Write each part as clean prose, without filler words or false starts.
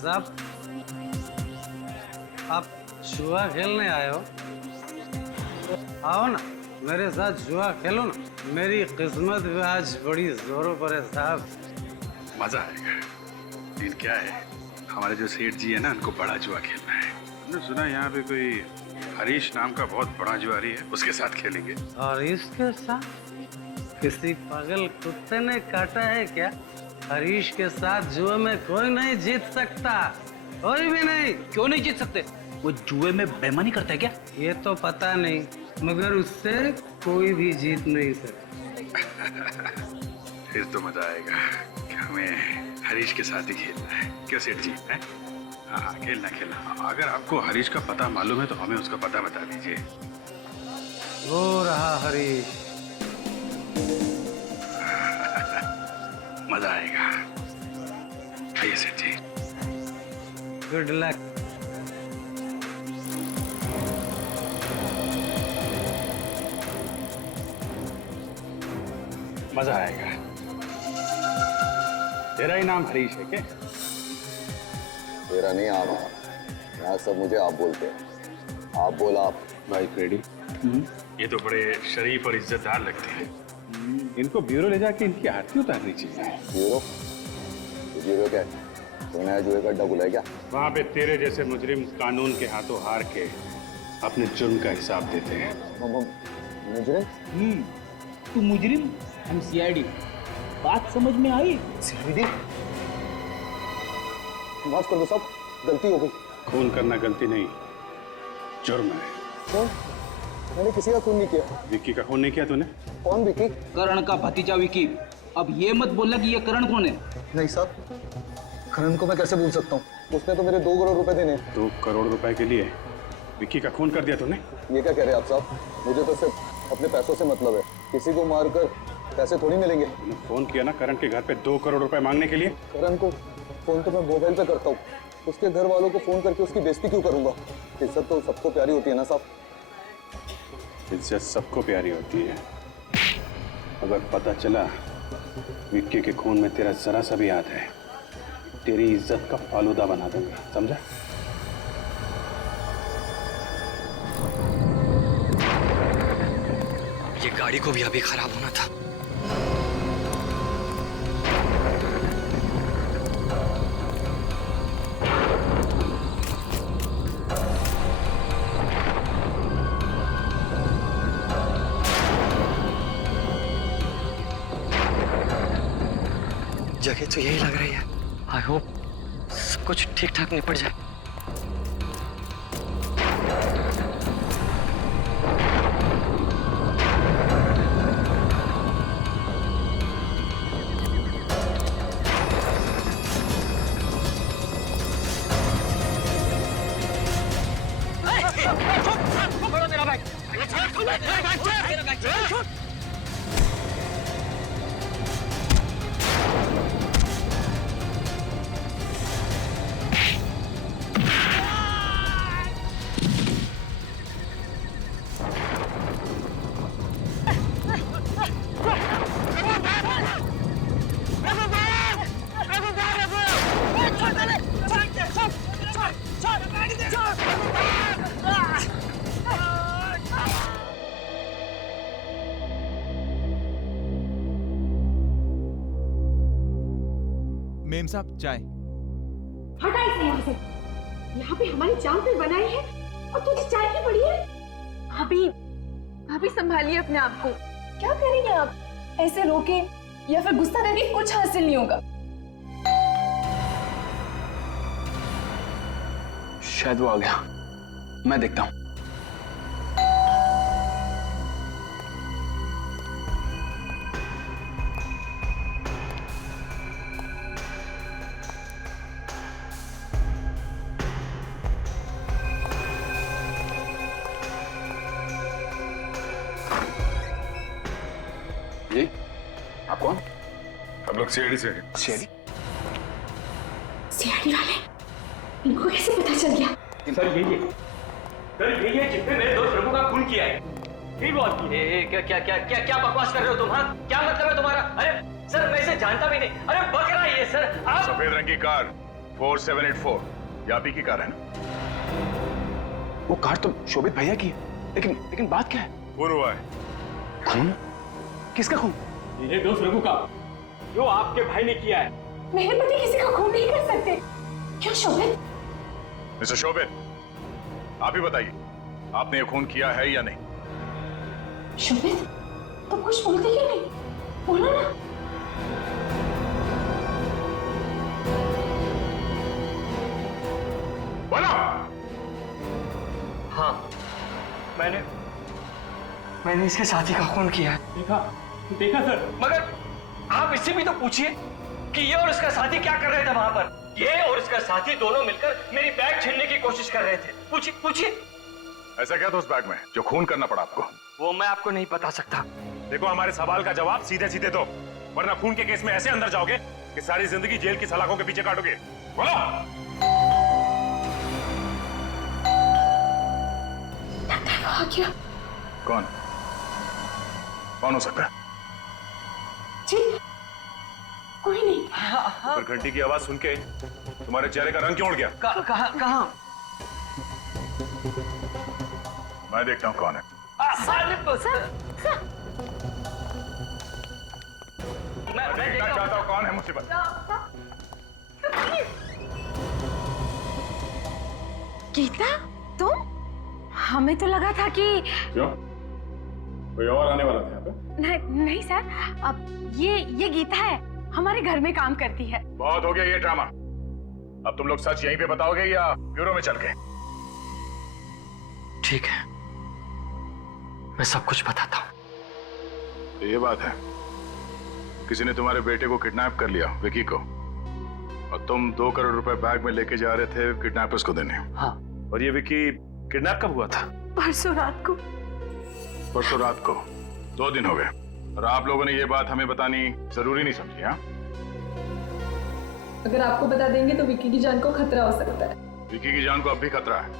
साहब, आप जुआ खेलने आए हो? आओ ना, मेरे साथ जुआ खेलो ना। मेरी किस्मत भी आज बड़ी जोरों पर है साहब। मजा आएगा। लेकिन क्या है, हमारे जो सेठ जी है ना, उनको बड़ा जुआ खेलना है। हमने सुना यहाँ पे कोई हरीश नाम का बहुत बड़ा जुआरी है, उसके साथ खेलेंगे। हरीश के साथ? किसी पागल कुत्ते ने काटा है क्या? हरीश के साथ जुए में कोई नहीं जीत सकता, कोई भी नहीं। क्यों नहीं जीत सकते? वो जुए में बेईमानी करता है क्या? ये तो पता नहीं, मगर उससे कोई भी जीत नहीं सकता। फिर तो मजा आएगा कि हमें हरीश के साथ ही खेलना है। क्यों सेठ जी? है? हाँ, खेलना खेलना। अगर आपको हरीश का पता मालूम है तो हमें उसका पता बता दीजिए। वो रहा हरीश। मजा आएगा। आइए सेठ जी। Good luck. मजा आएगा। तेरा ही नाम हरीश है क्या? मेरा नहीं आम, यहाँ सब मुझे आप बोलते हैं। आप बोल आप। भाई क्रेडी, ये तो बड़े शरीफ और इज्जतदार लगते हैं। इनको ब्यूरो ले जाके इनकी आरती उतारनी चाहिए। ब्यूरो? ब्यूरो क्या है? तो नया जुए का अड्डा खुला है क्या? वहाँ पे तेरे जैसे मुजरिम कानून के हाथों हार के अपने जुर्म का हिसाब देते हैं। मुजरिम? तू मुजरिम, हम सीआईडी। बात समझ में आई? सीआईडी? माफ कर दो साहब, गलती हो गई। खून करना गलती नहीं, जुर्म है। कौन? मैंने किसी का खून नहीं किया। विक्की का खून नहीं किया तूने? कौन विक्की? करण का भतीजा विक्की। अब ये मत बोलना कि ये करण कौन है। नहीं साहब, करण को मैं कैसे भूल सकता हूँ? उसने तो मेरे 2 करोड़ रुपए देने। 2 करोड़ रुपए के लिए विक्की का खून कर दिया तूने? ये क्या कह रहे हैं आप साहब? मुझे तो सिर्फ अपने पैसों से मतलब है। किसी को मारकर पैसे थोड़ी मिलेंगे। तूने फोन किया ना करण के घर पे 2 करोड़ रुपए मांगने के लिए? करण को फोन तो मैं मोबाइल पे करता हूँ, उसके घर वालों को फोन करके उसकी बेइज्जती क्यों करूंगा? इज्जत तो सबको प्यारी होती है ना साहब। इज्जत सबको प्यारी होती है। अगर पता चला विक्की के खून में तेरा जरा सा भी हाथ है, तेरी इज्जत का फालूदा बना दूंगा, समझा? ये गाड़ी को भी अभी खराब होना था। जगह तो यही लग रही है। आई होप सब कुछ ठीक ठाक निपट जाए। मेम साहब चाय। हटा इसे यहाँ से। यहाँ पे हमारी जान पे बनाई है और तुझे चाय की पड़ी है। भाभी, भाभी संभालिए अपने आप को। क्या करेंगे आप? ऐसे रोके या फिर गुस्सा करके कुछ हासिल नहीं होगा। शायद वो आ गया, मैं देखता हूँ। जी, आप कौन? हम लोग सीआईडी से हैं। सीआईडी? सीआईडी वाले, इनको कैसे पता चल गया? सर यही है, सर यही है जिसने मेरे दोस्त रघु का खून किया है। यही बात की। क्या बकवास कर रहे हो तुम? हाँ, क्या मतलब है तुम्हारा? अरे सर, मैं इसे जानता भी नहीं। अरे बक रहा है ये सर। आप सफेद रंग की कार 4784 ये आप ही की कार है ना? वो कार तो शोभित भैया की है, लेकिन बात क्या है? खून हुआ है। खून? किसका खून? मेरे दोस्त रघु का, जो आपके भाई ने किया है। मेरे पति किसी का खून नहीं कर सकते। क्यों शोभित? मिस्टर शोभित, आप ही बताइए, आपने ये खून किया है या नहीं? शोभित, तुम कुछ बोलते क्यों नहीं? बोलो ना। बोलो। हाँ, मैंने इसके साथी का खून किया है। देखा सर। मगर आप इससे भी तो पूछिए कि ये और इसका साथी क्या कर रहे थे वहां पर। ये और इसका साथी दोनों मिलकर मेरी बैग छीनने की कोशिश कर रहे थे। पूछिए। ऐसा क्या था उस बैग में जो खून करना पड़ा आपको? वो मैं आपको नहीं बता सकता। देखो, हमारे सवाल का जवाब सीधे सीधे दो, वरना खून के केस में ऐसे अंदर जाओगे कि सारी जिंदगी जेल की सलाखों के पीछे काटोगे। बोलो। आ गया। कौन हो सकता है? जी, कोई नहीं। पर घंटी की आवाज सुन के तुम्हारे चेहरे का रंग क्यों उड़ गया? कहाँ? मैं देखता हूँ कौन है। मैं देखना चाहता हूँ कौन है मुसीबत। गीता, तुम? हमें तो लगा था कि क्यों? कोई और आने वाला था यहाँ पे? नहीं सर, अब ये गीता है, हमारे घर में काम करती है। बहुत हो गया ये ड्रामा। अब तुम लोग सच यहीं पे बताओगे या ब्यूरो में चल के? ठीक है, मैं सब कुछ बताता हूँ। तो ये बात है, किसी ने तुम्हारे बेटे को किडनैप कर लिया, विकी को, और तुम 2 करोड़ रुपए बैग में लेके जा रहे थे किडनैपर्स को देने। हाँ। और ये विकी किडनैप कब हुआ था? परसों रात को। परसों रात को? 2 दिन हो गए, और आप लोगों ने ये बात हमें बतानी जरूरी नहीं समझी? हाँ, अगर आपको बता देंगे तो विक्की की जान को खतरा हो सकता है। विकी की जान को अब भी खतरा है।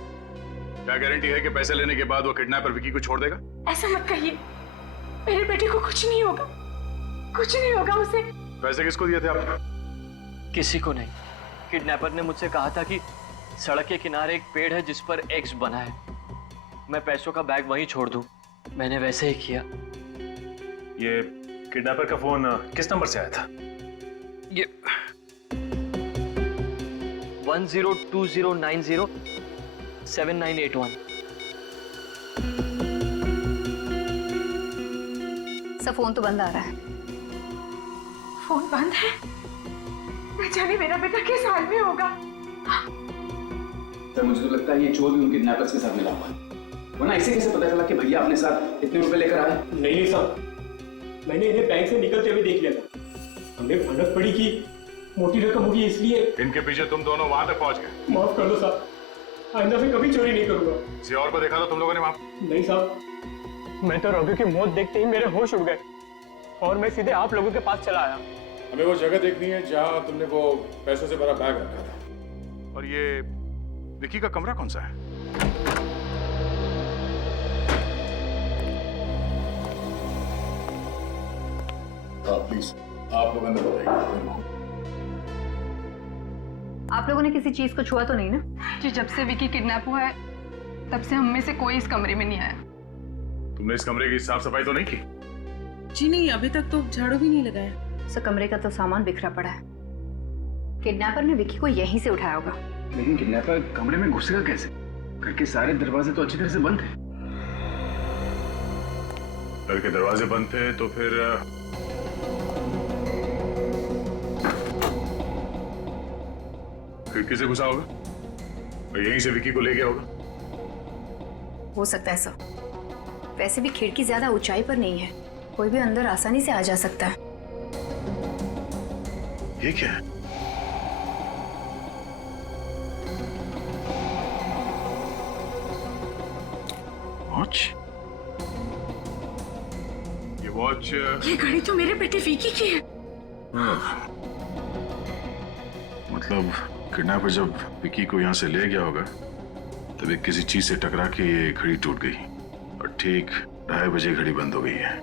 क्या गारंटी है कि पैसे लेने के बाद वो किडनैपर विकी को छोड़ देगा? ऐसा मत कहिए, मेरे बेटे को कुछ नहीं होगा, कुछ नहीं होगा उसे। पैसे किसको दिए थे आपने? किसी को नहीं। किडनैपर ने मुझसे कहा था कि सड़क के किनारे एक पेड़ है जिस पर एक्स बना है, मैं पैसों का बैग वहीं छोड़ दूं। मैंने वैसे ही किया। ये किडनैपर का फोन किस नंबर से आया था? ये 1020907981। सब फोन तो बंद आ रहा है। फोन बंद है? न जाने मेरा बेटा किस हाल में होगा। सर, मुझे तो लगता है ये चोर भी उन किडनैपर्स के साथ मिला हुआ है, वरना इसे कैसे पता चला कि भैया अपने साथ इतने रुपए लेकर आए? नहीं साहब, मैंने इन्हें बैंक से निकलते हुए देख लिया था। हमें भनक पड़ी कि मोटी रकम होगी, इसलिए इनके पीछे तुम दोनों वहां तक पहुंच गए। माफ कर दो साहब, आइंदा से कभी चोरी नहीं करूंगा। किसी और को देखा था तुम लोगों ने वहां? नहीं साहब, मैं तो रघु की मौत देखते ही मेरे होश उड़ गए और मैं सीधे आप लोगों के पास चला आया। हमें वो जगह देखनी है जहां तुमने वो पैसों से भरा बैग रखा था। और ये विकी का कमरा कौन सा है? प्लीज आप लोग अंदर बताइए। आप लोगों ने किसी चीज को छुआ तो नहीं ना? जी, जब से विकी किडनैप हुआ है तब से हम में से कोई इस कमरे में नहीं आया। तुमने इस कमरे की साफ सफाई तो नहीं की? जी नहीं, अभी तक तो झाड़ू भी नहीं लगाया। सर, कमरे का तो सामान बिखरा पड़ा है। किडनैपर ने विकी को यहीं से उठाया होगा। लेकिन किडनैपर कमरे में घुसेगा कैसे? घर के सारे दरवाजे तो अच्छी तरह से बंद थे। घर के दरवाजे बंद थे तो फिर खिड़की से घुसा होगा और यहीं से विकी को ले गया होगा। हो सकता है सर। वैसे भी खिड़की ज्यादा ऊंचाई पर नहीं है, कोई भी अंदर आसानी से आ जा सकता है। ये क्या है? वॉच? ये वॉच? ये घड़ी तो मेरे बेटे विकी की है। मतलब किडनैपर जब विकी को यहाँ से ले गया होगा तब एक किसी चीज से टकरा के ये घड़ी टूट गई और ठीक 2:30 बजे घड़ी बंद हो गई है।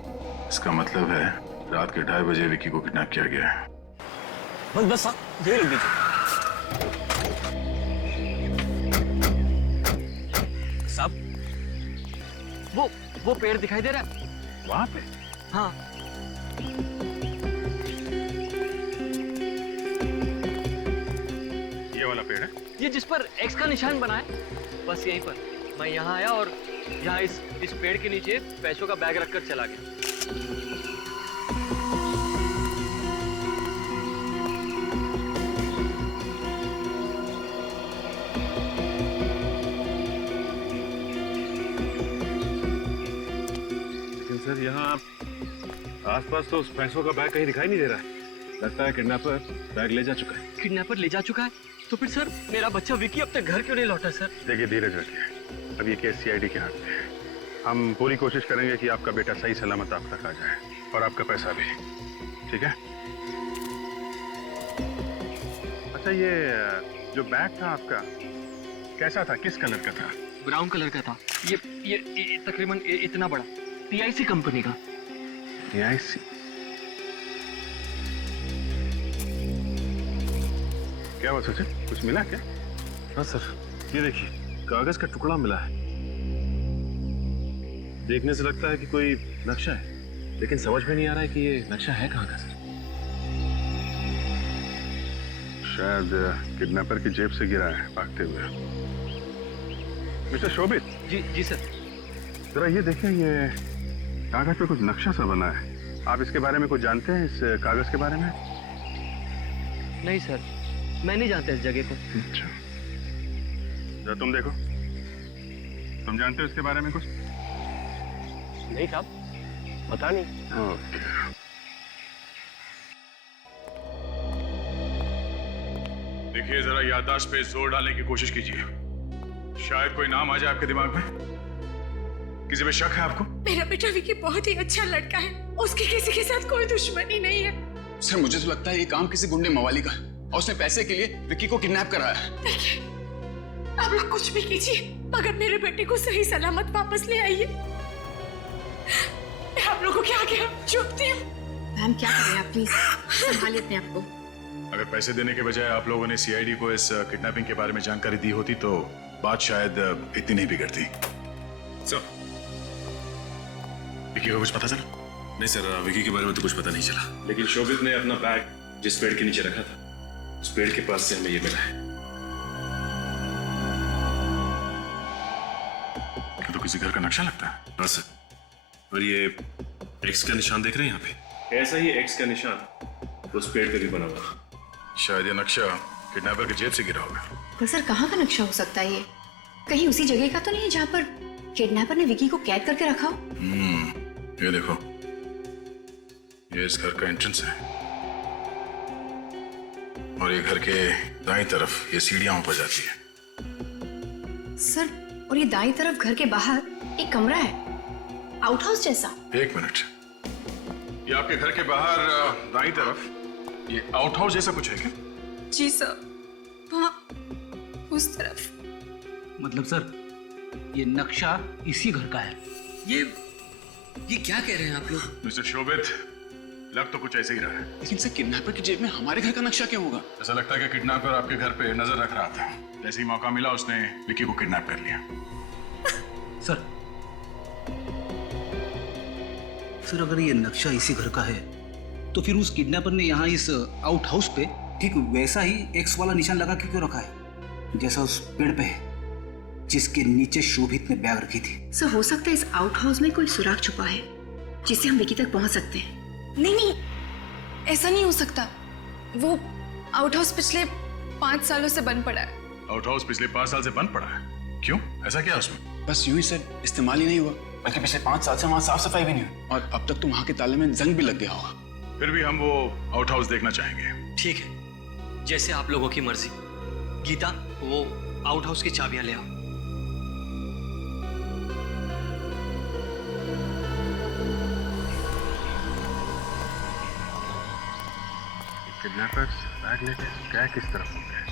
इसका मतलब है रात के 2:30 बजे विकी को किडनैप किया गया है। बस ये रुक दीजिए। साहब वो पेड़ दिखाई दे रहा है वहां पे? हाँ। ये वाला पेड़ है? ये जिस पर एक्स का निशान बना है, बस यहीं पर। मैं यहाँ आया और यहाँ इस पेड़ के नीचे पैसों का बैग रखकर चला गया। लेकिन सर यहाँ आसपास तो उस पैसों का बैग कहीं दिखाई नहीं दे रहा है। लगता है किडनैपर बैग ले जा चुका है। किडनैपर ले जा चुका है? तो फिर सर मेरा बच्चा विकी अब तक घर क्यों नहीं लौटा सर? देखिए धीरज रखिए, अब ये केस सीआईडी के हाथ में है। हम पूरी कोशिश करेंगे कि आपका बेटा सही सलामत आप तक आ जाए और आपका पैसा भी, ठीक है? अच्छा ये जो बैग था आपका कैसा था, किस कलर का था? ब्राउन कलर का था। ये तकरीबन इतना बड़ा, PIC कंपनी का। PIC? क्या हुआ सचिन, कुछ मिला क्या? हाँ सर, ये देखिए कागज का टुकड़ा मिला है। देखने से लगता है कि कोई नक्शा है, लेकिन समझ में नहीं आ रहा है कि ये नक्शा है कहाँ का सर। शायद किडनैपर की जेब से गिरा है भागते हुए। मिस्टर शोभित। जी सर। जरा ये देखिए, ये कागज पे कुछ नक्शा सा बना है। आप इसके बारे में कुछ जानते हैं, इस कागज के बारे में? नहीं सर, मैं नहीं जानता इस जगह को। अच्छा, जरा तुम देखो, तुम जानते हो इसके बारे में कुछ? नहीं साहब, पता नहीं। ओके। देखिए जरा याददाश्त पे जोर डालने की कोशिश कीजिए, शायद कोई नाम आ जाए आपके दिमाग में। किसी पे शक है आपको? मेरा बेटा विकी बहुत ही अच्छा लड़का है, उसकी किसी के साथ कोई दुश्मनी नहीं है। सर मुझे तो लगता है ये काम किसी गुंडे मवाली का है और उसने पैसे के लिए विक्की को किडनैप कराया है। देखिए, आप लोग कुछ भी कीजिए, मगर मेरे बेटे को सही सलामत वापस ले आइए। मैं आप लोगों के आगे झुकती हूँ। मैम क्या करें आप, प्लीज संभालिए अपने आप को। अगर पैसे देने के बजाय आप लोगों ने सीआईडी को इस किडनैपिंग के बारे में जानकारी दी होती तो बात शायद इतनी नहीं बिगड़ती। सर, विकी को कुछ पता चला? नहीं सर, विकी के बारे में तो कुछ पता नहीं चला, लेकिन शोभित ने अपना बैग जिस पेड़ के नीचे रखा था, उस पेड़ के पास से हमें ये मिला है। क्या तो किसी घर का नक्शा लगता है? हाँ सर, और ये एक्स का निशान देख रहे हैं यहाँ पे, ऐसा ही एक्स का निशान उस पेड़ पे भी बना हुआ। शायद ये नक्शा किडनैपर की जेब से गिरा होगा। पर सर कहाँ का नक्शा हो सकता है ये? कहीं उसी जगह का तो नहीं जहाँ पर किडनैपर ने विकी को कैद करके रखा हो? ये देखो, ये इस घर का एंट्रेंस है और ये घर के दाईं तरफ ये सीढ़ियां ऊपर जाती है। सर, और ये दाईं तरफ घर के बाहर एक कमरा है, आउट हाउस जैसा। एक मिनट, ये आपके घर के बाहर दाईं तरफ ये आउट हाउस जैसा कुछ है क्या? जी सर, वहाँ उस तरफ। मतलब सर ये नक्शा इसी घर का है। ये क्या कह रहे हैं आप लोग? मिस्टर शोभित, लग तो कुछ ऐसे ही रहा है। लेकिन सर किडनैपर की जेब में हमारे घर का नक्शा क्यों होगा? ऐसा लगता है कि किडनैपर आपके घर पे नजर रख रहा था। जैसे ही मौका मिला उसने विकी को किडनैप कर लिया। सर अगर ये नक्शा इसी घर का है तो फिर उस किडनैपर ने यहाँ इस आउट हाउस पे ठीक वैसा ही एक्स वाला निशान लगा के क्यों रखा है, जैसा उस पेड़ पे है जिसके नीचे शोभित ने बैग रखी थी? सर हो सकता है इस आउट हाउस में कोई सुराग छुपा है जिससे हम विकी तक पहुंच सकते हैं। नहीं, ऐसा नहीं हो सकता। वो आउट हाउस पिछले 5 सालों से बंद पड़ा है। आउट हाउस पिछले 5 साल से बंद पड़ा है? क्यों, ऐसा क्या उसमें? बस यूं ही सर, इस्तेमाल ही नहीं हुआ, बल्कि पिछले 5 साल से वहाँ साफ सफाई भी नहीं हुई और अब तक तो वहाँ के ताले में जंग भी लग गया होगा। फिर भी हम वो आउट हाउस देखना चाहेंगे। ठीक है, जैसे आप लोगों की मर्जी। गीता, वो आउट हाउस की चाबियां ले आओ। किडनैपर्स बैग लेके क्या किस तरफ हो गए?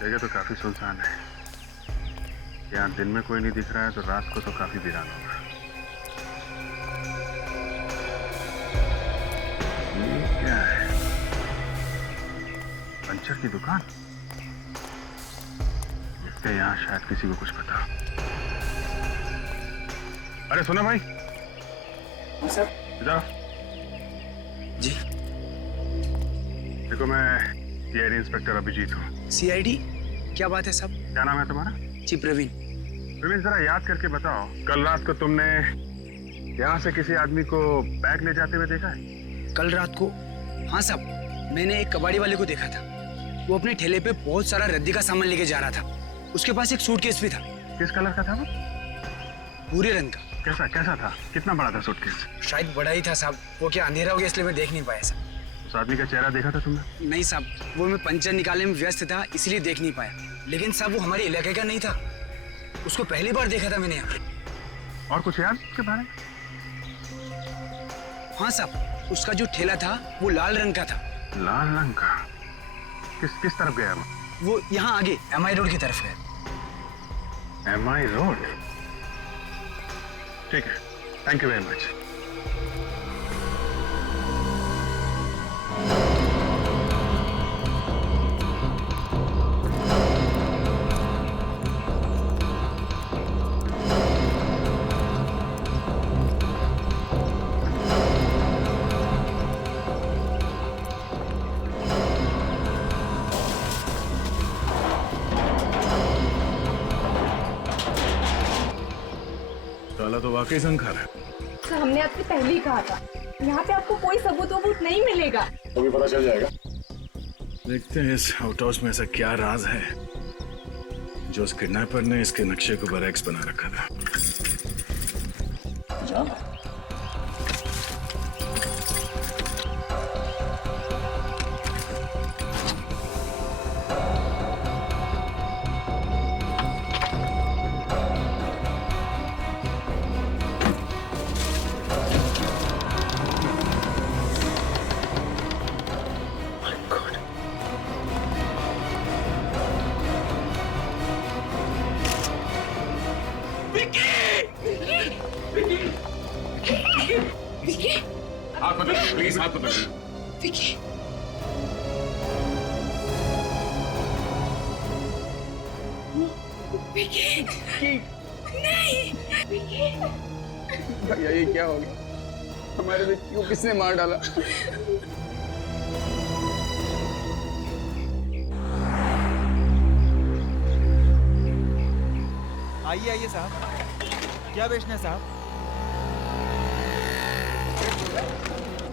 जगह तो काफी सुनसान है। यहाँ दिन में कोई नहीं दिख रहा है तो रात को तो काफी वीरान होगा। ये क्या है? पंचर की दुकान? लिफ्ट लगता है यहाँ शायद किसी को कुछ पता। अरे सुनो भाई। सर। जाओ। जी। देखो मैं सीआईडी इंस्पेक्टर अभिजीत हूँ। सीआईडी? क्या बात है साहब? क्या नाम है तुम्हारा? जी प्रवीण। प्रवीण जरा याद करके बताओ, कल रात को तुमने यहाँ से किसी आदमी को बैग ले जाते हुए देखा है? कल रात को? हाँ साहब, मैंने एक कबाड़ी वाले को देखा था। वो अपने ठेले पे बहुत सारा रद्दी का सामान लेके जा रहा था। उसके पास एक सूटकेस भी था। किस कलर का था वो? भूरे रंग का। कैसा था? कितना बड़ा था सूटकेस? शायद बड़ा ही था साहब। वो क्या अंधेरा हो गया इसलिए मैं देख नहीं पाया साहब। उस आदमी का चेहरा देखा था तुमने? नहीं साहब, वो मैं पंचर निकालने में व्यस्त था इसलिए देख नहीं पाया। लेकिन साहब वो हमारे इलाके का नहीं था। उसको पहली बार देखा था मैंने यहाँ। और कुछ याद उसके बारे में? हाँ साहब, उसका जो ठेला था वो लाल रंग का था। लाल रंग का? किस तरफ गया वो यहाँ आगे MI रोड की तरफ गया। MI road? ठीक है, थैंक यू वेरी मच। साला तो वाकई जंग खा रहा है। सर हमने आपसे पहले ही कहा था, यहाँ पे आपको कोई सबूत नहीं मिलेगा। तो भी पता चल जाएगा। देखते हैं इस आउट हाउस में ऐसा क्या राज है जो उस किडनैपर ने इसके नक्शे को बरैक्स बना रखा था। जान? हाथ मत रखो, प्लीज हाथ मत रखो। विकी। विकी। नहीं। विकी। भैया ये क्या हो गया? हमारे विक्की को किसने मार डाला? आइए आइए साहब, क्या बेचना है साहब?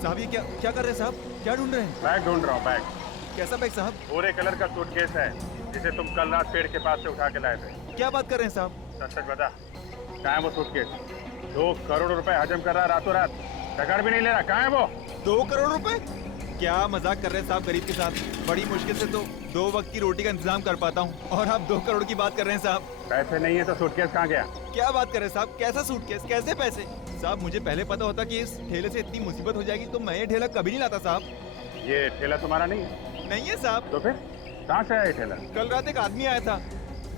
साहब ये क्या कर रहे हैं साहब? क्या ढूंढ रहे हैं? बैग ढूंढ रहा हूँ। बैग? कैसा बैग साहब? भूरे कलर का सूटकेस है जिसे तुम कल रात पेड़ के पास से उठा के लाए थे। क्या बात कर रहे हैं साहब? सच सच बता, कहाँ है वो सूटकेस? 2 करोड़ रुपए हजम कर रहा है रातों रात, टकर भी नहीं ले रहा। कहाँ है वो? 2 करोड़ रुपए? क्या मजाक कर रहे हैं साहब गरीब के साथ? बड़ी मुश्किल से तो 2 वक्त की रोटी का इंतजाम कर पाता हूँ और आप 2 करोड़ की बात कर रहे हैं साहब। पैसे नहीं है तो सूटकेस कहाँ गया? क्या बात कर रहे हैं साहब? कैसा सूटकेस? कैसे पैसे? साहब मुझे पहले पता होता कि इस ठेले से इतनी मुसीबत हो जाएगी तो मैं ये ठेला कभी नहीं लाता साहब। ये ठेला तुम्हारा नहीं है? नहीं है साहब। तो फिर कहाँ से आया ये ठेला? कल रात एक आदमी आया था,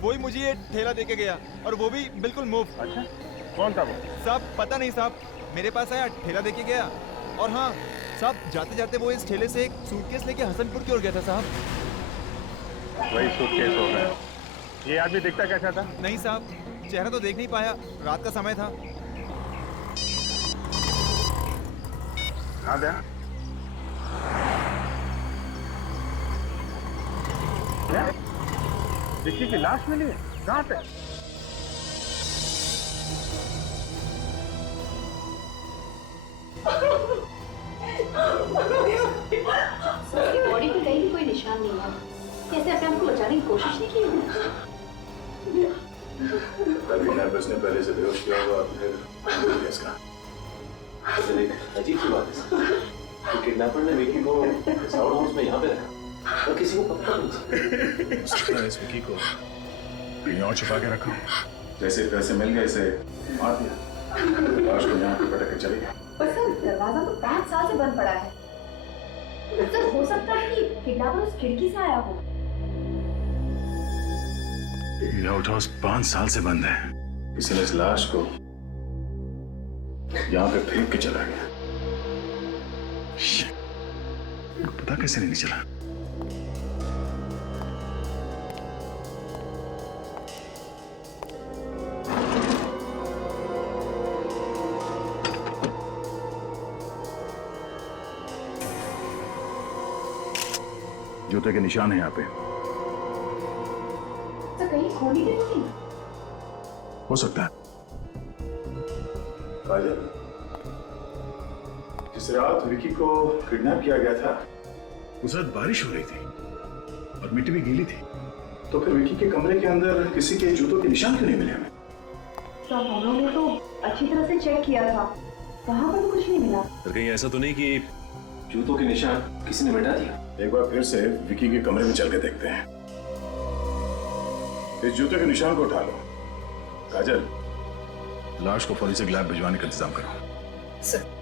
वही मुझे ये ठेला देके गया और वो भी बिल्कुल मुफ्त। अच्छा, कौन था वो? साहब पता नहीं साहब, मेरे पास आया, ठेला देके गया और हाँ साहब जाते जाते वो इस ठेले से एक सूटकेस लेके हसनपुर की ओर गया था साहब। वही सूटकेस हो गया। ये आदमी दिखता कैसा था? नहीं साहब, चेहरा तो देख नहीं पाया, रात का समय था। हाँ दया। क्या? विक्की की लाश मिली है? कहाँ पे? उसकी बॉडी पे कहीं भी कोई निशान नहीं है। कैसे अपने आप को बचाने की कोशिश नहीं की? अभी नर्वस ने पहले से बेहोश किया होगा और फिर इसका। एक अजीब सी बात है कि किडनैपर ने विक्की को इस आउट हाउस में यहाँ पे रखा और किसी को पता नहीं। सकता है इस विक्की को कहीं और छुपा के रखा। जैसे पैसे मिल गए इसे मार दिया, लाश को यहाँ पे पटक के चले गए। पर सर दरवाजा तो 5 साल से बंद पड़ा है। सर हो सकता है कि किडनैपर उस खिड़की से आया हो। ये आउट हाउस 5 साल से बंद है। किसी ने इस लाश को यहाँ पे फेंक के चला गया। पता कैसे नहीं चला? जूते के निशान है यहाँ पे। तो कहीं खोली भी नहीं? हो सकता है। काजल, जिस रात विकी को किडनैप किया गया था उस रात बारिश हो रही थी और मिट्टी भी गीली थी, तो फिर विकी के कमरे के अंदर किसी के जूतों के निशान क्यों नहीं मिले हमें? तो हम लोगों ने तो अच्छी तरह से चेक किया था, वहां पर तो कुछ नहीं मिला। पर कहीं ऐसा तो नहीं कि जूतों के निशान किसी ने मिटा दिया? एक बार फिर से विकी के कमरे में चल के देखते हैं। इस जूते के निशान को उठा लो। काजल, लाश को फॉरेंसिक लैब भिजवाने का इंतजाम करो। सर।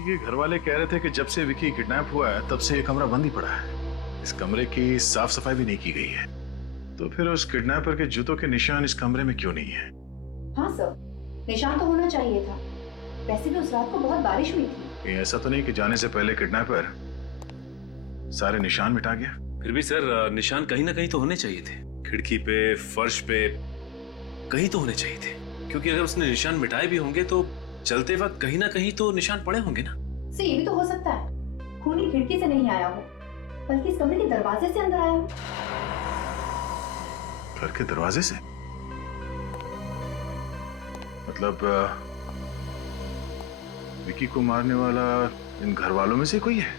ये घर वाले कह रहे थे कि जब से विकी किडनैप हुआ है तब से ये कमरा बंद ही पड़ा है। इस कमरे की साफ सफाई भी नहीं की गई है। तो फिर उस किडनैपर के जूतों के निशान इस कमरे में क्यों नहीं है? हाँ सर, निशान तो होना चाहिए था। वैसे भी उस रात को बहुत बारिश हुई थी। ये ऐसा तो नहीं कि जाने से पहले किडनैपर सारे निशान मिटा गया? फिर भी सर, निशान कहीं ना कहीं तो होने चाहिए थे। खिड़की पे, फर्श पे, कहीं तो होने चाहिए थे। क्योंकि अगर उसने निशान मिटाए भी होंगे तो चलते वक्त कहीं ना कहीं तो निशान पड़े होंगे ना। सर, ये भी तो हो सकता है खूनी खिड़की से नहीं आया हो, बल्कि इस कमरे के दरवाजे से अंदर आया हो। घर के दरवाजे से? मतलब विकी को मारने वाला इन घर वालों में से कोई है?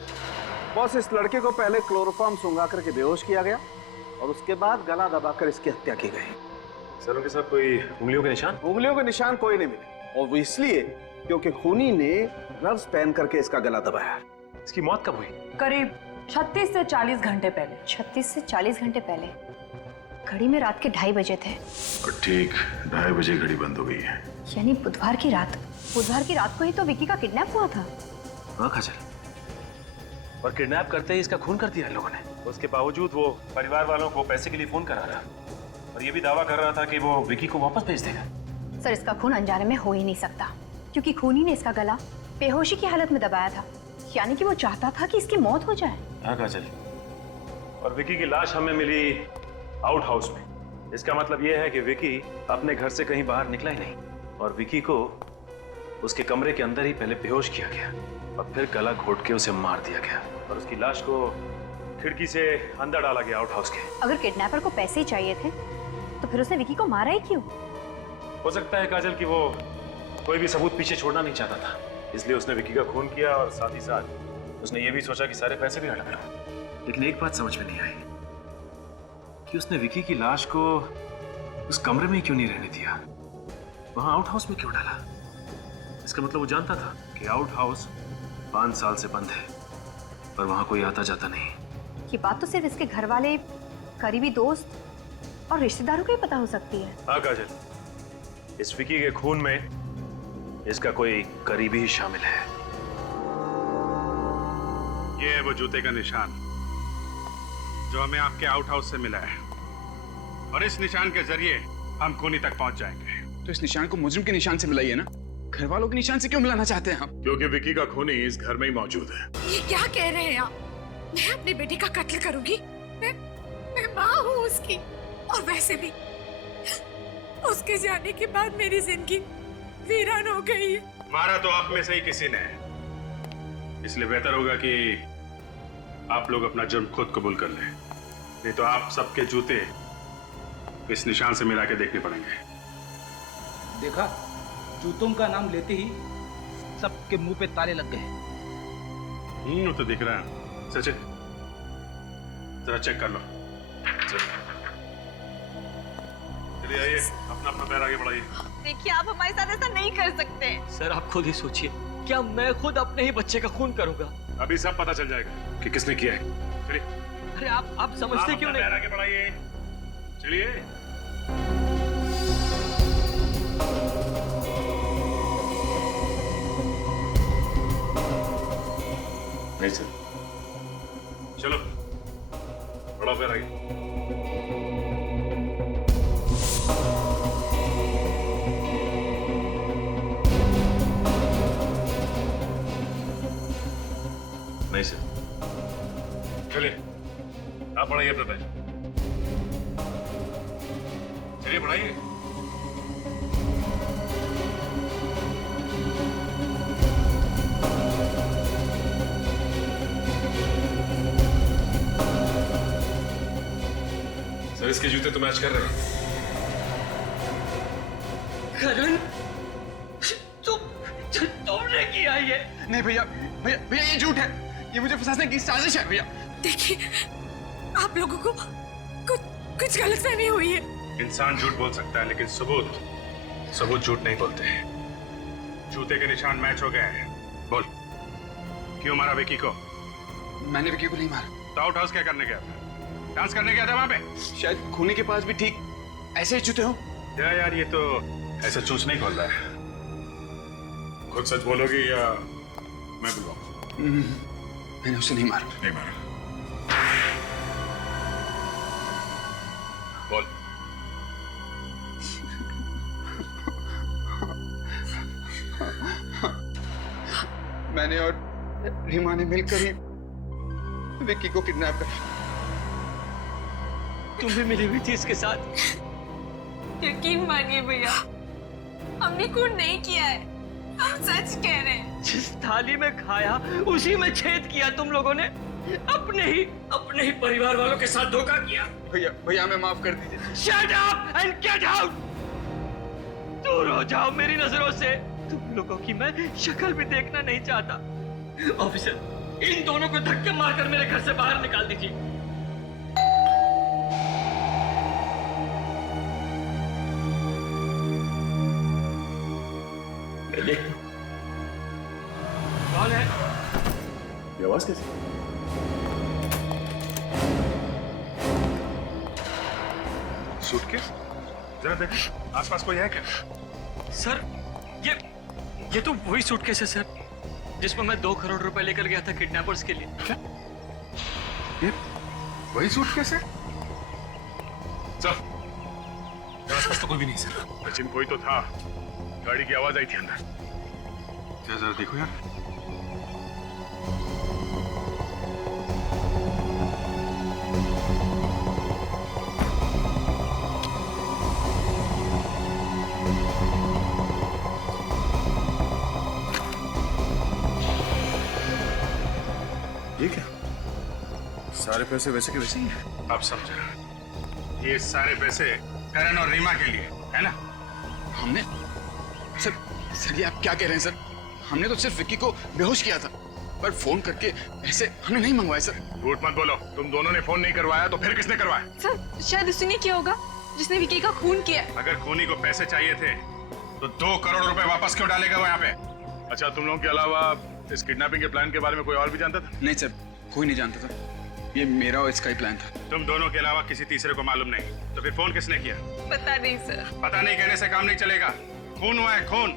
बॉस, इस लड़के को पहले क्लोरोफॉर्म सुंघा करके बेहोश किया गया और उसके बाद गला दबाकर इसकी हत्या की गई। सर, उनके साथ कोई उंगलियों के निशान? उंगलियों के निशान कोई नहीं मिले, और वो इसलिए क्योंकि खूनी ने ग्लव्स पहन करके इसका गला दबाया। इसकी मौत कब हुई? करीब 36 से 40 घंटे पहले। 36 से 40 घंटे पहले? घड़ी में रात के 2:30 बजे थे। और ठीक 2:30 बजे घड़ी बंद हो गई है। यानी बुधवार की रात। बुधवार की रात को ही तो विकी का किडनैप हुआ था। हाँ काजल, और किडनैप करते ही इसका खून कर दिया इन लोगों ने। उसके बावजूद वो परिवार वालों को पैसे के लिए फोन करा रहा और ये भी दावा कर रहा था कि वो विकी को वापस भेज देगा। सर, इसका खून अनजाने में हो ही नहीं सकता, क्योंकि खूनी ने इसका गला बेहोशी की हालत में दबाया था। यानी कि वो चाहता था कि इसकी मौत हो जाए। हाँ काजल, और विकी की लाश हमें मिली आउट हाउस में। इसका मतलब ये है कि विकी अपने घर से कहीं बाहर निकला ही नहीं, और विकी को उसके कमरे के अंदर ही पहले बेहोश किया गया और फिर गला घोट के उसे मार दिया गया और उसकी लाश को खिड़की से अंदर डाला गया आउट हाउस के। अगर किडनैपर को पैसे ही चाहिए थे तो फिर उसने विकी को मारा ही क्यों? हो सकता है काजल कि वो कोई भी सबूत पीछे छोड़ना नहीं चाहता था, इसलिए उसने विकी का खून किया और साथ ही साथ उसने ये भी सोचा कि सारे पैसे भी हड़प लूं। लेकिन एक बात समझ में नहीं आई कि उसने विकी की लाश को उस कमरे में क्यों नहीं रहने दिया, वहां आउट हाउस में क्यों डाला? इसका मतलब वो जानता था कि आउट हाउस 5 साल से बंद है पर वहां कोई आता जाता नहीं। ये बात तो सिर्फ इसके घर वाले, करीबी दोस्त और रिश्तेदारों को ही पता हो सकती है। हाँ काजल, इस विकी के खून में इसका कोई करीबी ही शामिल है। ये है वो जूते का निशान जो हमें आपके आउट हाउस से मिला है, और इस निशान के जरिए हम खूनी तक पहुंच जाएंगे। तो इस निशान को मुजरिम के निशान से मिलाइए ना, घर वालों के निशान से क्यों मिलाना चाहते हैं हम? क्योंकि विकी का खूनी इस घर में ही मौजूद है। ये क्या कह रहे हैं आप? मैं अपनी बेटी का कत्ल करूंगी? मैं माँ हूँ उसकी, और वैसे भी उसके जाने के बाद मेरी जिंदगी वीरान हो गई है। मारा तो आप में से ही किसी ने, इसलिए बेहतर होगा कि आप लोग अपना जुर्म खुद कबूल कर लें, नहीं तो आप सबके जूते इस निशान से मिला के देखने पड़ेंगे। देखा, जूतों का नाम लेते ही सबके मुंह पे ताले लग गए। तो दिख रहा है। सचिन, जरा चेक कर लो। चलिए आइए, अपना अपना पैर आगे बढ़ाइए। देखिए, आप हमारे साथ ऐसा नहीं कर सकते। सर, आप खुद ही सोचिए, क्या मैं खुद अपने ही बच्चे का खून करूंगा? अभी सब पता चल जाएगा कि किसने किया है। चलिए। अरे आप समझते क्यों नहीं? पैर आगे बढ़ाइए। चलिए। नहीं सर। चलो, बढ़ाओ पैर आगे। नहीं सर। चलिए, आप पढ़ाइए अपना पैर। चलिए पढ़ाइए। सर इसके जूते तो मैच कर रहे हैं। करण, तुमने किया ये? नहीं भैया, भैया भैया ये झूठ है, ये मुझे फंसाने की साजिश है भैया। देखिए, आप लोगों को कुछ गलतफहमी हुई है। इंसान झूठ बोल सकता है लेकिन सबूत झूठ नहीं बोलते हैं। जूते के निशान मैच हो गए हैं। बोल, क्यों मारा विकी को? मैंने विकी को नहीं मारा। तो आउट हाउस क्या करने गया था? डांस करने गया था वहां पे? शायद खूनी के पास भी ठीक ऐसे ही जूते हो। यार ये तो ऐसा चूच नहीं खोल रहा है। खुद सच बोलोगी या मैं बुलवाऊं? मैंने उसे नहीं मारा। नहीं मारा। बोल। मैंने और रीमा ने मिलकर ही विक्की को किडनैप कर। तुम भी मिली हुई थी इसके साथ? यकीन मानिए भैया, हमने खून नहीं किया है, हम सच कह रहे हैं। जिस थाली में खाया उसी में छेद किया तुम लोगों ने। अपने ही परिवार वालों के साथ धोखा किया। भैया हमें माफ कर दीजिए। Shut up and get out! दूर हो जाओ मेरी नजरों से। तुम लोगों की मैं शक्ल भी देखना नहीं चाहता। ऑफिसर, इन दोनों को धक्के मारकर मेरे घर से बाहर निकाल दीजिए। कौन है? ये आवाज कैसी? सूटकेस? जरा देख, आसपास कोई है क्या? सर, ये तो वही सूटकेस है सर, जिसमें मैं 2 करोड़ रुपए लेकर गया था किडनैपर्स के लिए। क्या? ये वही सूटकेस है? चल, आसपास तो कोई भी नहीं सर। लेकिन कोई तो था। गाड़ी की आवाज आई थी अंदर। जरा देखो यार। ये क्या? सारे पैसे वैसे के वैसे ही हैं। अब समझा। ये सारे पैसे करण और रीमा के लिए है ना? हमने सर ये आप क्या कह रहे हैं सर? हमने तो सिर्फ विक्की को बेहोश किया था, पर फोन करके ऐसे हमने नहीं मंगवाया सर। झूठ मत बोलो। तुम दोनों ने फोन नहीं करवाया तो फिर किसने करवाया? सर शायद उसी ने किया होगा जिसने विकी का खून किया। अगर खूनी को पैसे चाहिए थे तो 2 करोड़ रुपए वापस क्यों डालेगा वो यहाँ पे? अच्छा, तुम लोगों के अलावा इस किडनैपिंग के प्लान के बारे में कोई और भी जानता था? नहीं सर, कोई नहीं जानता था। ये मेरा और इसका ही प्लान था। तुम दोनों के अलावा किसी तीसरे को मालूम नहीं? तो फिर फोन किसने किया? पता नहीं सर। पता नहीं कहने से काम नहीं चलेगा। खून हुआ है, खून।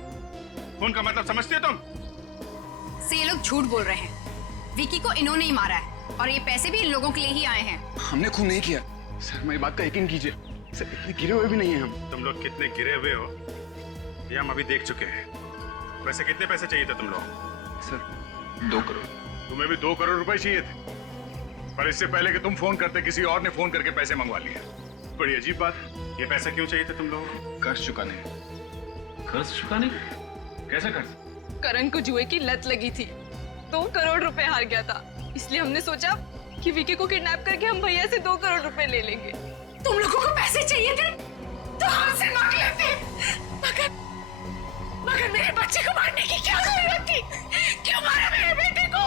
खून का मतलब समझती हो तुम? से ये लोग झूठ बोल रहे हैं। विकी को इन्होंने ही मारा है और ये पैसे भी इन लोगों के लिए ही आए हैं। हमने खून नहीं किया सर, मेरी बात का यकीन कीजिए सर। इतने गिरे हुए भी नहीं हैं हम। तुम लोग कितने गिरे हुए हो ये हम अभी देख चुके हैं। वैसे कितने पैसे चाहिए थे तुम लोग? सर 2 करोड़। तुम्हें भी 2 करोड़ रुपए चाहिए थे, पर इससे पहले कि तुम फोन करते किसी और ने फोन करके पैसे मंगवा लिए। बड़ी अजीब बात। ये पैसे क्यों चाहिए थे तुम लोगों को? कर्ज चुकाने। कर्ज चुकाने? कैसा कर्ज? करण को जुए की लत लगी थी, 2 करोड़ रुपए हार गया था, इसलिए हमने सोचा कि विकी को किडनैप करके हम भैया से 2 करोड़ रुपए ले लेंगे। तुम लोगों को पैसे चाहिए थे तो हमसे मांग लेते, मगर मेरे बच्चे को मारने की क्या जरूरत थी? क्यों मारा मेरे बेटे को?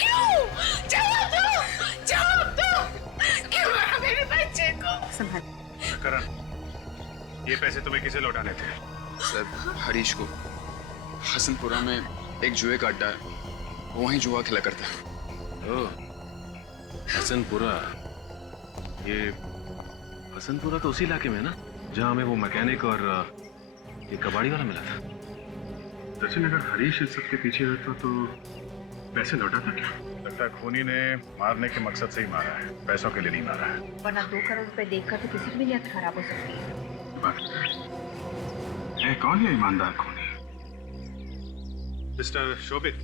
क्यों? जवाब दो। क्यों मारा मेरे बच्चे को? संभाल। करण, ये पैसे तुम्हें किसे लौटाने थे? सर हरीश को। हसनपुरा में एक जुए का अड्डा है, वहीं जुआ खेला करता है। ओह, हसनपुरा। ये हसनपुरा तो उसी इलाके में है ना जहाँ हमें वो मैकेनिक और ये कबाड़ी वाला मिला था। सचिन, अगर हरीश इस सब के पीछे रहता तो पैसे लौटाता क्या? लगता है खूनी ने मारने के मकसद से ही मारा है, पैसों के लिए नहीं मारा है। वरना 2 करोड़ रुपए देखकर तो किसी की भी नीयत खराब हो सकती है। कौन है ईमानदार खूनी? मिस्टर शोभित,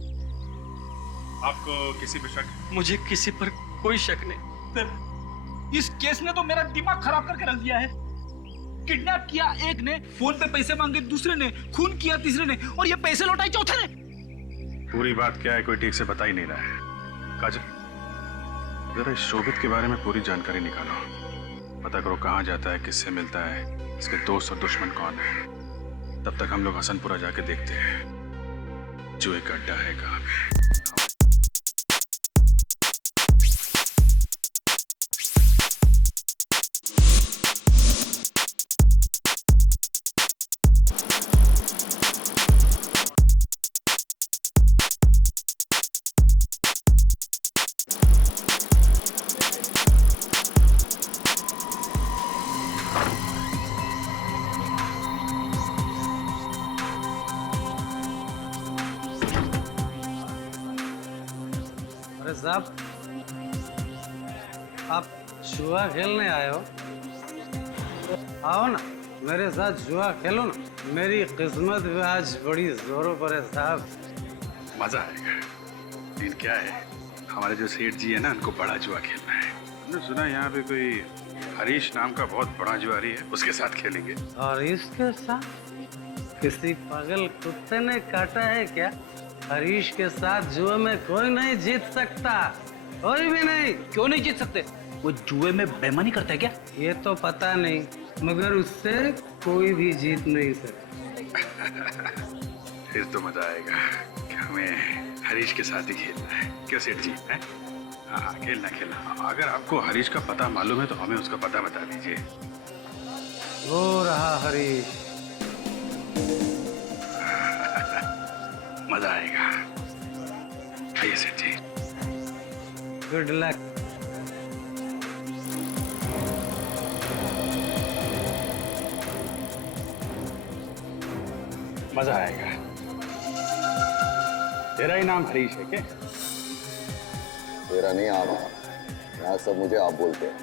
आपको किसी पर शक? मुझे किसी पर कोई शक नहीं। इस केस ने तो मेरा दिमाग खराब करके रख दिया है। किडनैप किया एक ने, फोन पे पैसे मांगे दूसरे ने, खून किया तीसरे ने, और ये पैसे लौटाए चौथे ने। पूरी बात क्या है कोई ठीक से बता ही नहीं रहा है। काजल, जरा इस शोभित के बारे में पूरी जानकारी निकालो। पता करो कहाँ जाता है, किससे मिलता है, इसके दोस्त और दुश्मन कौन है। तब तक हम लोग हसनपुरा जाके देखते हैं जुए का अड्डा है कहाँ पे। साहब, आप जुआ खेलने आए हो? आओ ना, मेरे साथ जुआ खेलो ना। मेरी किस्मत भी आज बड़ी जोरों पर है साहब। मजा आएगा। लेकिन क्या है, हमारे जो सेठ जी है ना, उनको बड़ा जुआ खेलना है। हमने सुना यहाँ पे कोई हरीश नाम का बहुत बड़ा जुआरी है, उसके साथ खेलेंगे। हरीश के साथ? किसी पागल कुत्ते ने काटा है क्या? हरीश के साथ जुए में कोई नहीं जीत सकता, कोई भी नहीं। क्यों नहीं जीत सकते? वो जुए में बेईमानी करता है क्या? ये तो पता नहीं, मगर उससे कोई भी जीत नहीं सकता। फिर तो मजा आएगा कि हमें हरीश के साथ ही खेलना है। क्यों सेठ जी? है? हाँ, खेलना खेलना। अगर आपको हरीश का पता मालूम है तो हमें उसका पता बता दीजिए। वो रहा हरीश। मजा आएगा। आइए सेठ जी। Good luck. मजा आएगा। तेरा ही नाम हरीश है क्या? मेरा नहीं आम, यहाँ सब मुझे आप बोलते हैं।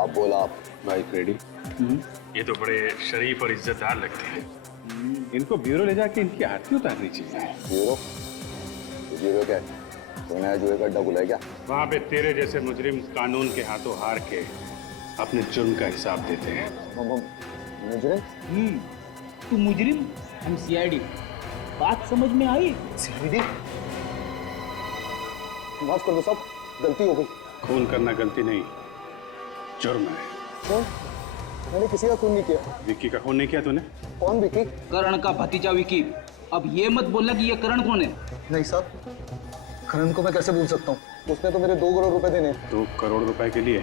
आप बोल आप। भाई क्रेडी, ये तो बड़े शरीफ और इज्जतदार लगते हैं। इनको ब्यूरो ले जाके इनकी आरती उतारनी चाहिए। ब्यूरो? ब्यूरो क्या है? तुमने आज जुए का अड्डा बुलाया क्या? वहाँ पे तेरे जैसे मुजरिम कानून के हाथों हार के अपने जुर्म का हिसाब देते हैं। मुजरिम? तू मुजरिम, हम सीआईडी। बात समझ में आई? सीआईडी? माफ कर दो साहब, गलती हो गई। खून करना गलती नहीं, जुर्म है। कौन? मैंने किसी का खून नहीं किया। विक्की का खून नहीं किया तूने? कौन विक्की? करण का भतीजा विक्की। अब ये मत बोलना कि ये करण कौन है। नहीं साहब, करण को मैं कैसे भूल सकता हूँ? उसने तो मेरे 2 करोड़ रुपए देने। 2 करोड़ रुपए के लिए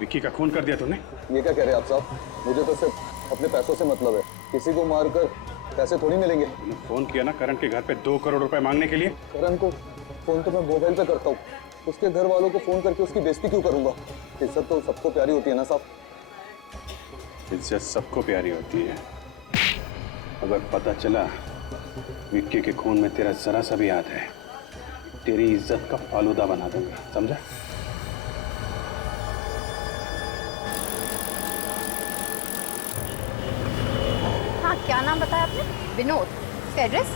विक्की का खून कर दिया तूने? ये क्या कह रहे हैं आप साहब? मुझे तो सिर्फ अपने पैसों से मतलब है। किसी को मारकर पैसे थोड़ी मिलेंगे। तूने फोन किया ना करण के घर पे 2 करोड़ रुपए मांगने के लिए? करण को फोन तो मैं मोबाइल पे करता हूँ, उसके घर वालों को फोन करके उसकी बेइज्जती क्यों करूंगा? इज्जत तो सबको प्यारी होती है ना साहब। इज्जत सबको प्यारी होती है। अगर पता चला विक्की के खून में तेरा जरा सा भी हाथ है, तेरी इज्जत का फालूदा बना दूंगा, समझा? हाँ, क्या नाम बताया आपने? विनोद। इसका address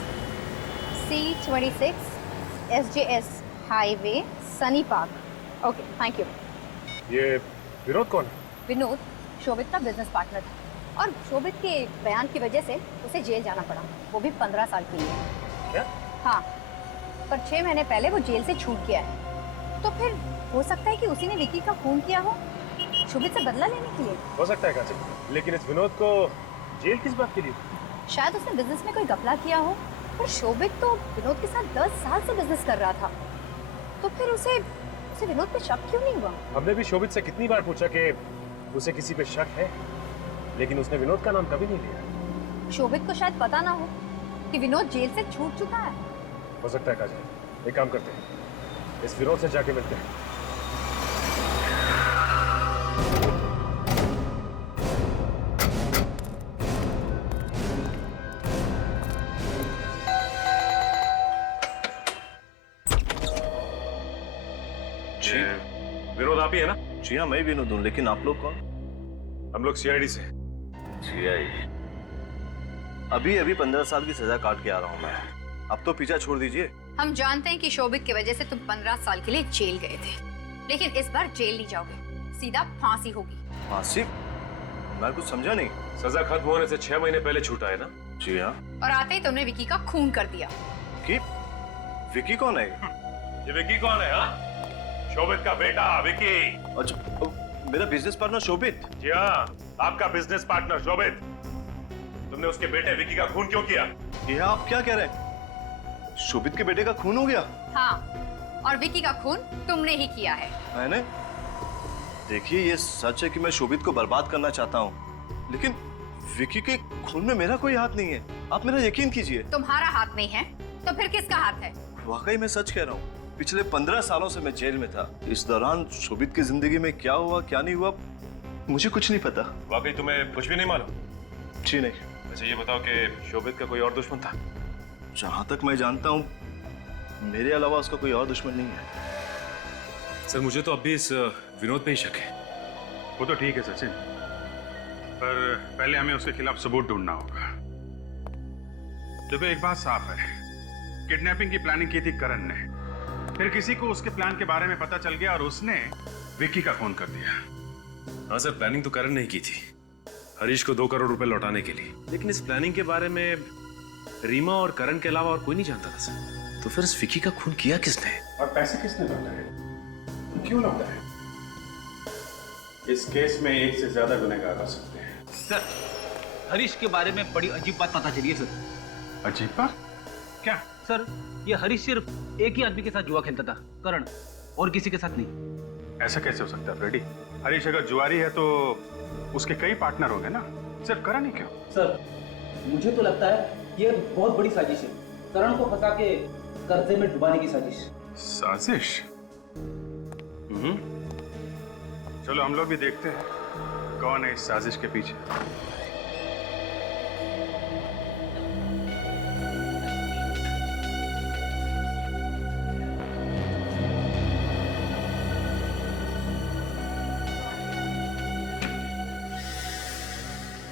C26 SJS highway Sunny park. Okay, thank you. ये विनोद कौन है? विनोद शोभित का बिजनेस पार्टनर था और शोभित के बयान की वजह से उसे जेल जाना पड़ा, वो भी 15 साल के लिए। क्या? हाँ, पर 6 महीने पहले वो जेल से छूट गया है। तो फिर हो सकता है कि उसी ने विक्की का खून किया हो, शोभित से बदला लेने के लिए। हो सकता है काजल, लेकिन इस विनोद को जेल किस बात के लिए? शायद उसने बिजनेस में कोई घपला किया हो, पर शोभित तो विनोद के साथ 10 साल से बिजनेस कर रहा था, तो फिर उसे विनोद पे शक क्यों नहीं हुआ? हमने भी शोभित से कितनी बार पूछा कि उसे किसी पे शक है, लेकिन उसने विनोद का नाम कभी नहीं लिया। शोभित को शायद पता ना हो कि विनोद जेल से छूट चुका है। हो सकता है काजल, एक काम करते हैं, इस विनोद से जाके मिलते हैं। विनोद आप ही है ना? जी हाँ, मैं विनोद हूँ, लेकिन आप लोग कौन? हम लोग सीआईडी से। सीआईडी? अभी 15 साल की सजा काट के आ रहा हूँ मैं। अब तो पीछा छोड़ दीजिए। हम जानते हैं कि शोभित की वजह से तुम 15 साल के लिए जेल गए थे, लेकिन इस बार जेल नहीं जाओगे, सीधा फांसी होगी। फांसी? मैं कुछ समझा नहीं। सजा खत्म होने से 6 महीने पहले छूटा है ना? जी हाँ। और आते ही तुमने विकी का खून कर दिया। कि विकी कौन है? ये विकी कौन है? हाँ, शोभित का बेटा विकी। अच्छा, मेरा बिजनेस पार्टनर शोभित? जी हाँ, आपका बिजनेस पार्टनर शोभित। तुमने उसके बेटे विकी का खून क्यों किया? ये आप क्या कह रहे हैं? शोभित के बेटे का खून हो गया? हाँ, और विकी का खून तुमने ही किया है। मैंने? देखिए, ये सच है कि मैं शोभित को बर्बाद करना चाहता हूँ, लेकिन विकी के खून में मेरा कोई हाथ नहीं है। आप मेरा यकीन कीजिए। तुम्हारा हाथ नहीं है तो फिर किसका हाथ है? वाकई मैं सच कह रहा हूँ। पिछले 15 सालों से मैं जेल में था। इस दौरान शोभित की जिंदगी में क्या हुआ क्या नहीं हुआ मुझे कुछ नहीं पता। वाकई तुम्हें कुछ भी नहीं मालूम? जी नहीं। अच्छा ये बताओ कि शोभित का कोई और दुश्मन था? जहाँ तक मैं जानता हूँ मेरे अलावा उसका कोई और दुश्मन नहीं है। सर मुझे तो अब भी इस विनोद पे ही शक है। वो तो ठीक है सचिन, पर पहले हमें उसके खिलाफ सबूत ढूंढना होगा। देखो एक बात साफ है, किडनैपिंग की प्लानिंग की थी करण ने, फिर किसी को उसके प्लान के बारे में पता चल गया और उसने विक्की का खून कर दिया। हाँ सर, प्लानिंग तो करण ने की थी हरीश को 2 करोड़ रुपए लौटाने के लिए, लेकिन इस प्लानिंग के बारे में रीमा और करण के अलावा और कोई नहीं जानता था सर। तो फिर इस विक्की का खून किया किसने? और पैसे किसने लौटाए? क्यों लौटाए? इस केस में एक से ज्यादा गुनहगार हो सकते हैं। सर, हरीश के बारे में बड़ी अजीब बात पता चली है सर। अजीब बात? क्या? सर, ये हरीश सिर्फ एक ही आदमी के साथ जुआ खेलता था, करण, और किसी के साथ नहीं। ऐसा कैसे हो सकता है फ्रेडी? हरीश अगर जुआरी है तो उसके कई पार्टनर होंगे ना, सिर्फ करण ही क्यों? सर, मुझे तो लगता है ये बहुत बड़ी साजिश है, करण को फंसा के कर्जे में डुबाने की साजिश। साजिश? चलो हम लोग भी देखते हैं कौन है इस साजिश के पीछे।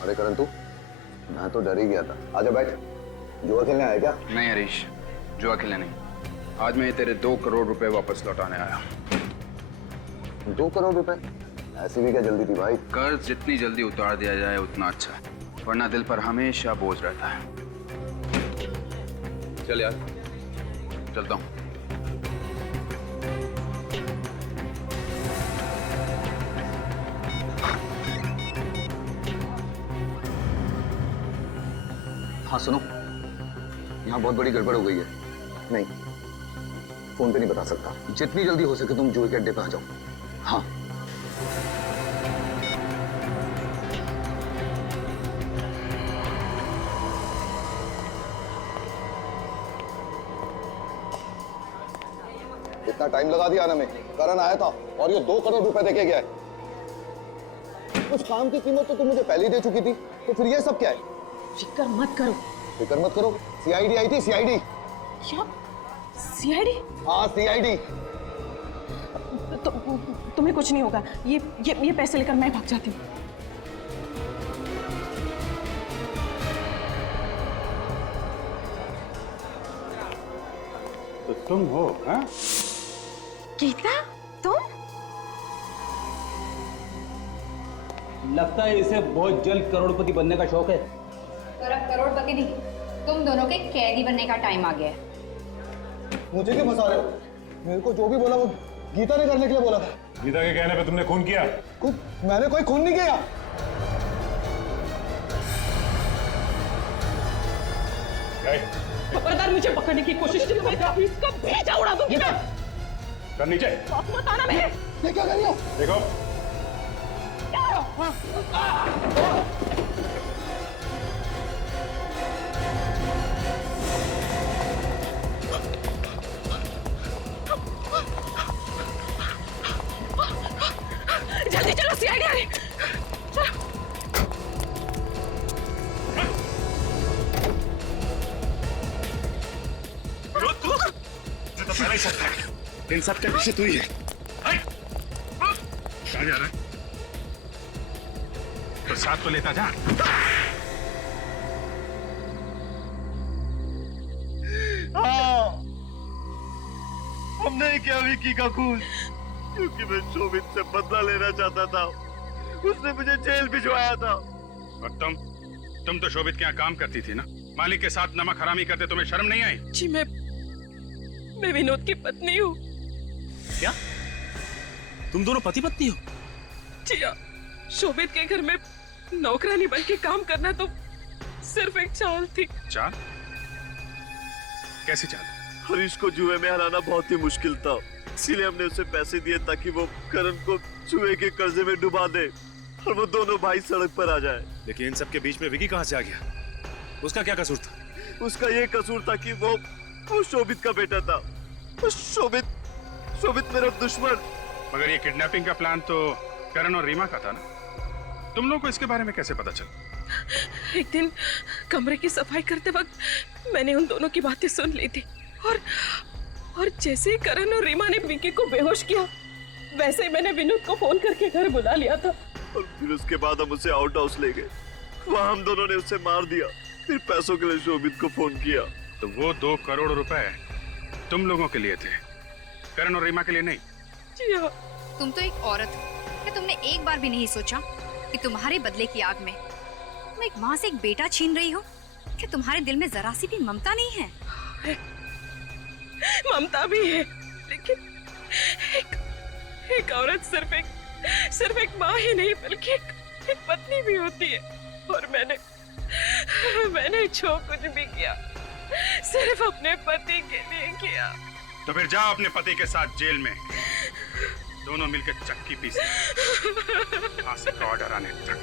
अरे करण, तू? मैं तो डर ही गया था। आजा बैठ। जुआ खेलने आया क्या? नहीं हरीश, जुआ खेलने नहीं। आज मैं तेरे 2 करोड़ रुपए वापस लौटाने आया। 2 करोड़ रुपए? ऐसी भी क्या जल्दी थी भाई? कर्ज जितनी जल्दी उतार दिया जाए उतना अच्छा है, वरना दिल पर हमेशा बोझ रहता है। चल यार, चलता हूँ। हाँ सुनो, यहाँ बहुत बड़ी गड़बड़ हो गई है। नहीं, फोन पे नहीं बता सकता। जितनी जल्दी हो सके तुम जुए के अड्डे पे आ जाओ। हाँ। इतना टाइम लगा दिया आने में। करण आया था और ये 2 करोड़ रुपए देके गया है। उस काम की कीमत तो तुम मुझे पहले ही दे चुकी थी, तो फिर ये सब क्या है? फिक्र मत करो। फिक्र मत करो? सीआईडी आई थी, सीआईडी। क्या? सीआईडी? हाँ सीआईडी। तो तुम्हें कुछ नहीं होगा। ये पैसे लेकर मैं भाग जाती हूँ। तो तुम हो? हाँ? गीता, तुम? लगता है इसे बहुत जल्द करोड़पति बनने का शौक है। पर अब करोड़पति नहीं, तुम दोनों के कैदी बनने का टाइम आ गया है। मुझे क्यों फंसा रहे हो? मेरे को जो भी बोला वो गीता ने करने के लिए बोला था। गीता के कहने पे तुमने खून किया? मैंने कोई खून नहीं किया। खबरदार मुझे पकड़ने की कोशिश की तो मैं इसका भेजा उड़ा दूंगी। कर नीचे। मत आना मेरे। ये क्या कर रही हो? देखो। जल्दी चलो, सीआईडी आ रही। तो पहले ही सकता है। इन सब के पीछे तू ही है। कहाँ जा रहा है? तो साथ तो लेता जा। हाँ, हमने किया विक्की का खून। क्योंकि मैं शोभित से बदला लेना चाहता था। उसने मुझे जेल भिजवाया था। और तुम तो शोभित के यहाँ काम करती थी ना? मालिक के साथ नमक हरामी करते तुम्हें शर्म नहीं आई? जी मैं विनोद की पत्नी हूँ। क्या तुम दोनों पति पत्नी हो? जी हाँ, शोभित के घर में नौकरानी बन के काम करना तो सिर्फ एक चाल थी। चाल? कैसी चाल? हरीश को जुए में हराना बहुत ही मुश्किल था, इसीलिए हमने उसे पैसे दिए ताकि वो करण को जुए के कर्जे में डुबा दे और वो दोनों भाई सड़क पर आ जाए। लेकिन इन सबके बीच में विकी कहाँ से आ गया? उसका क्या कसूर था? उसका ये कसूर था कि वो शोभित का बेटा था। शोभित मेरा दुश्मन। मगर ये किडनैपिंग का प्लान तो करण और रीमा का था ना? तुम लोगों को इसके बारे में कैसे पता चला? एक दिन कमरे की सफाई करते वक्त मैंने उन दोनों की बातें सुन ली थी और जैसे ही करण और रीमा ने विकी को बेहोश किया, वैसे ही मैंने विनोद को फोन करके घर बुला लिया था। और फिर उसके बाद हम उसे आउट हाउस ले गए। वहाँ हम दोनों ने उसे मार दिया। फिर पैसों के लिए शोभित को फोन किया। तो वो 2 करोड़ रुपए तुम लोगों के लिए थे, करण और रीमा के लिए नहीं? जी हाँ। तुम तो एक औरत हो, क्या तुमने एक बार भी नहीं सोचा कि तुम्हारे बदले की आग में तुम एक माँ से एक बेटा छीन रही हो? क्या तुम्हारे दिल में जरा सी भी ममता नहीं है? ममता भी है, लेकिन एक औरत सिर्फ एक माँ ही नहीं बल्कि एक पत्नी भी होती है। और मैंने जो कुछ भी किया सिर्फ अपने पति के लिए किया। तो फिर जाओ अपने पति के साथ जेल में, दोनों मिलकर चक्की पीस फांसी का ऑर्डर आने तक।